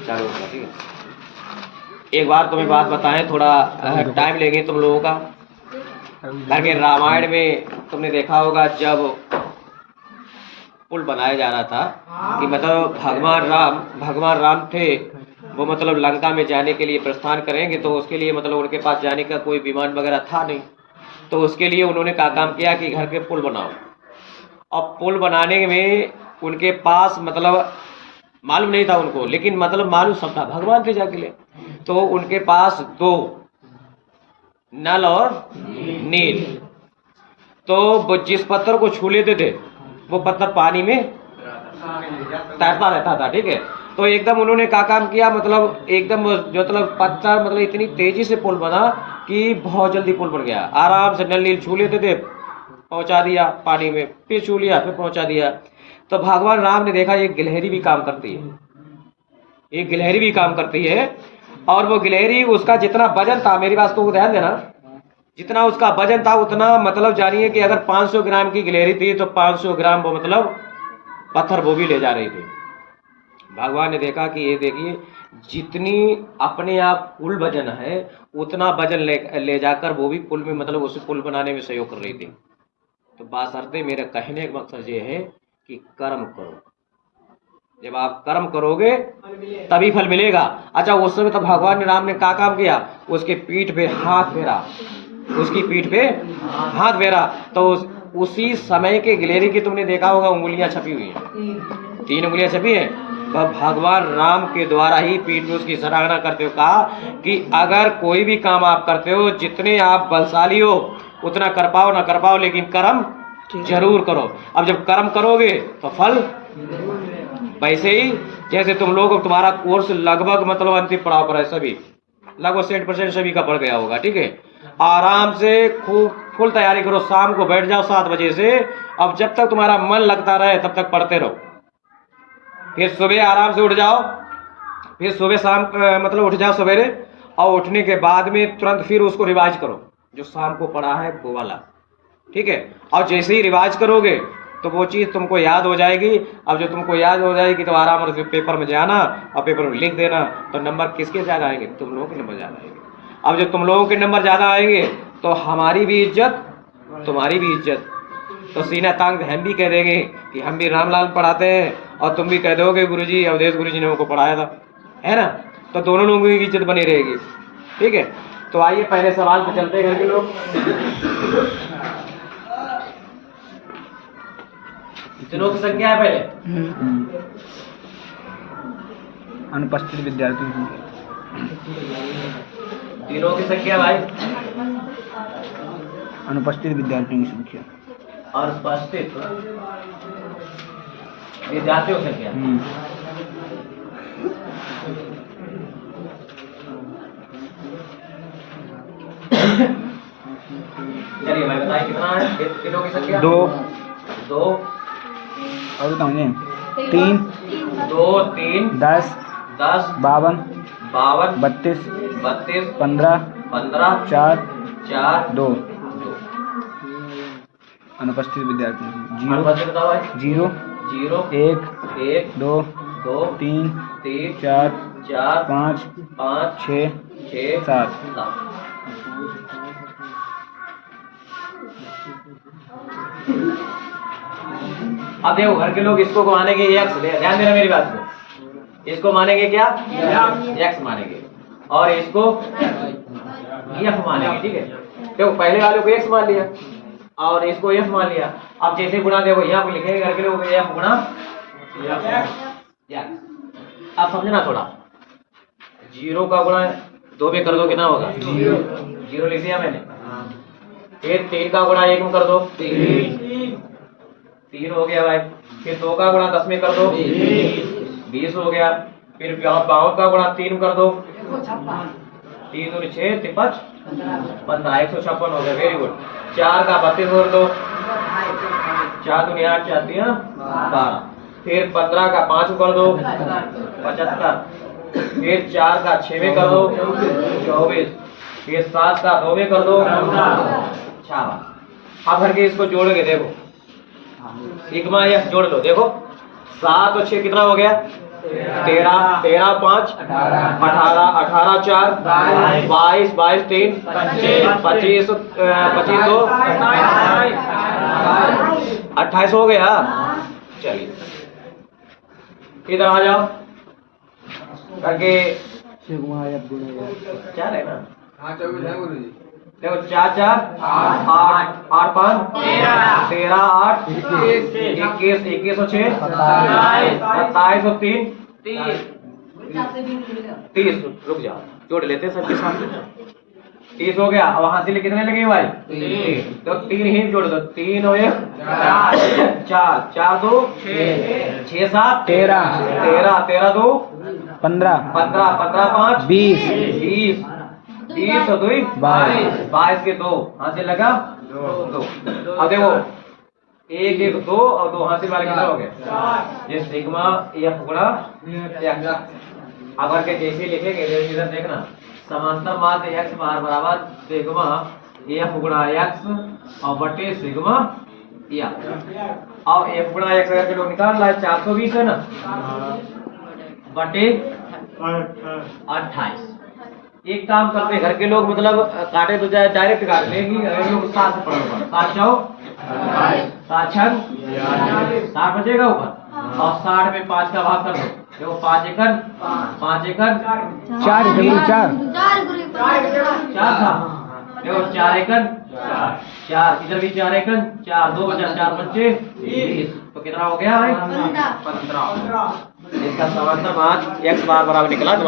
चालू होगा, ठीक है। एक बार तुम्हें बात बताएं, थोड़ा टाइम लेंगे तुम लोगों का। घर के रामायण में तुमने देखा होगा जब पुल बनाया जा रहा था कि मतलब भगवान राम थे, वो मतलब लंका में जाने के लिए प्रस्थान करेंगे, तो उसके लिए मतलब उनके पास जाने का कोई विमान वगैरह था नहीं। तो उसके लिए उन्होंने क्या काम किया कि घर के पुल बनाओ। अब पुल बनाने में उनके पास मतलब मालूम नहीं था उनको, लेकिन मतलब मालूम सब था, भगवान थे जाके ले। तो उनके पास दो नल और नील, तो वो जिस पत्थर को छू लेते थे वो पत्थर पानी में तैरता रहता था, ठीक है। तो एकदम उन्होंने क्या काम किया, मतलब एकदम जो मतलब पत्थर मतलब इतनी तेजी से पुल बना कि बहुत जल्दी पुल बन गया। आराम से नल नील छू लेते थे, पहुंचा दिया पानी में, फिर छू लिया फिर पहुंचा दिया। तो भगवान राम ने देखा ये गिलहरी भी काम करती है, ये गिलहरी भी काम करती है। और वो गिलहरी, उसका जितना वजन था, मेरी बात तो ध्यान देना, जितना उसका वजन था उतना मतलब जानिए कि अगर 500 ग्राम की गिलहरी थी तो 500 ग्राम वो मतलब पत्थर वो भी ले जा रही थी। भगवान ने देखा कि ये देखिए, जितनी अपने आप पुल वजन है उतना वजन ले जाकर वो भी पुल में मतलब उसे पुल बनाने में सहयोग कर रही थी। तो बासरते मेरे कहने का मकसद ये है कि कर्म करो, जब आप कर्म करोगे तभी फल मिलेगा। अच्छा, उस समय तो भगवान राम ने क्या काम किया, उसके पीठ पे हाथ फेरा, उसकी पीठ पे हाथ फेरा। तो उसी समय के गिलहरी की तुमने देखा होगा उंगलियां छपी हुई हैं, 3 उंगलियां छपी हैं। वह भगवान राम के द्वारा ही पीठ में उसकी सराहना करते हो, कहा कि अगर कोई भी काम आप करते हो, जितने आप बलशाली हो उतना कर पाओ ना कर पाओ, लेकिन कर्म जरूर करो। अब जब कर्म करोगे तो फल। वैसे ही जैसे तुम लोग, तुम्हारा कोर्स लगभग मतलब अंतिम पड़ाव पर है, सभी लगभग 60% सभी का पड़ गया होगा, ठीक है। आराम से खूब फुल तैयारी करो, शाम को बैठ जाओ 7 बजे से। अब जब तक तुम्हारा मन लगता रहे तब तक पढ़ते रहो। फिर सुबह आराम से उठ जाओ, फिर सुबह शाम मतलब उठ जाओ सवेरे, और उठने के बाद में तुरंत फिर उसको रिवाइज करो जो शाम को पढ़ा है वो वाला, ठीक है। और जैसे ही रिवाइज करोगे तो वो चीज़ तुमको याद हो जाएगी। अब जो तुमको याद हो जाएगी तो आराम से पेपर में जाना और पेपर में लिख देना। तो नंबर किसके ज़्यादा आएंगे, तुम लोगों के नंबर ज़्यादा आएंगे। अब जब तुम लोगों के नंबर ज़्यादा आएंगे तो हमारी भी इज्जत, तुम्हारी भी इज्जत। तो सीना तांग हम भी कह देंगे कि हम भी रामलाल पढ़ाते हैं, और तुम भी कह दोगे गुरुजी अवधेश गुरुजी ने हमको पढ़ाया था, है ना। तो दोनों लोगों की इज्जत बनी रहेगी, ठीक है। तो आइए पहले सवाल पे चलते हैं घर के लोग। दिनों की संख्या है पहले, अनुपस्थित विद्यार्थियों की संख्या। दिनों की संख्या भाई, अनुपस्थित विद्यार्थियों की संख्या और उपस्थित विद्यार्थियों की संख्या। चलिए भाई बताइए कितना है दिनों की संख्या। 2 और बताऊंगे 3 2 3 10 10 52 32 32 15 15 4 2 2। अनुपस्थित विद्यार्थी 0 बताओ भाई। 0 0 1 1 2 2 3 3 4 4 5 5 6 6 7। 7। अब देखो घर के लोग इसको मानेंगे एक्स, ध्यान देना मेरी बात को, इसको मानेंगे क्या, एक्स मानेंगे, और इसको एफ मानेंगे, ठीक है। देखो पहले वाले को एक्स मान लिया और इसको एफ मान लिया। अब जैसे गुणा देखो यहाँ पे लिखेंगे घर के लोग एफ गुणा एक्स। अब समझना थोड़ा, 0 का गुणा 2 में कर दो कितना होगा, 0 लिख दिया मैंने। फिर 3 का गुणा 1 में कर दो 3 हो गया भाई। फिर 2 का गुणा 10 में कर दो 20 हो गया। फिर 52 का गुणा 3 कर दो, 3 और 6 53 15 156 हो गया, वेरी गुड। 4 का 32 कर दो, 4 दूनी 8 4 3 12। फिर 15 का 5 कर दो 75। फिर 4 का 6 में कर दो 24। फिर 7 का 2 में कर दो 56। अब करके इसको जोड़ के देखो, सिग्मा यस जोड़ लो, देखो 7 और 6 कितना हो गया? 13, 13 5 18, 18 4 22, 22 3 25, 25 2 28 हो गया। चलिए इधर आ जाओ करके 4 है ना? देखो 4 4 8 8 5 13 8 21 21 और 6 27 और 3 30। रुक जाओ, जोड़ लेते हैं सबके साथ में। 30 हो गया। अब हासिल कितने लगे भाई? 3। तो 3 ही जोड़ दो, 3 और 1 4 4 2 6 7 13 13 2 15 15 5 20 20 और 2 22 के 2 हासिल लगा 2। अब देखो 1 1 2 और 2 हासिल वाले कितना हो गए? ये सिग्मा एफ गुणा एक्स। अगर के जैसे लिखेंगे इधर देखना, समांतर माध्य एक्स बार बराबर सिग्मा एफ गुणा एक्स और बटे सिग्मा एफ। और एफ गुणा एक्स अगर के लोग निकाल रहा है 420 है ना, बटे 28। एक काम करते घर के लोग, मतलब काटे तो जाए डायरेक्ट काट लेंगे, अगर लोग 7 से पढ़ो 7 जाओ 7 छंग 60 बचेगा ऊपर, और 60 में 5 का भाग कर दो। देखो 5 एकड़ 4 था। देखो 4 एकड़ 4, इधर भी 4 एकड़ 4, 2 बचा 4 बच्चे 20। तो कितना हो गया भाई? 15। इसका समांतर माध्य एक्स बार बराबर निकला।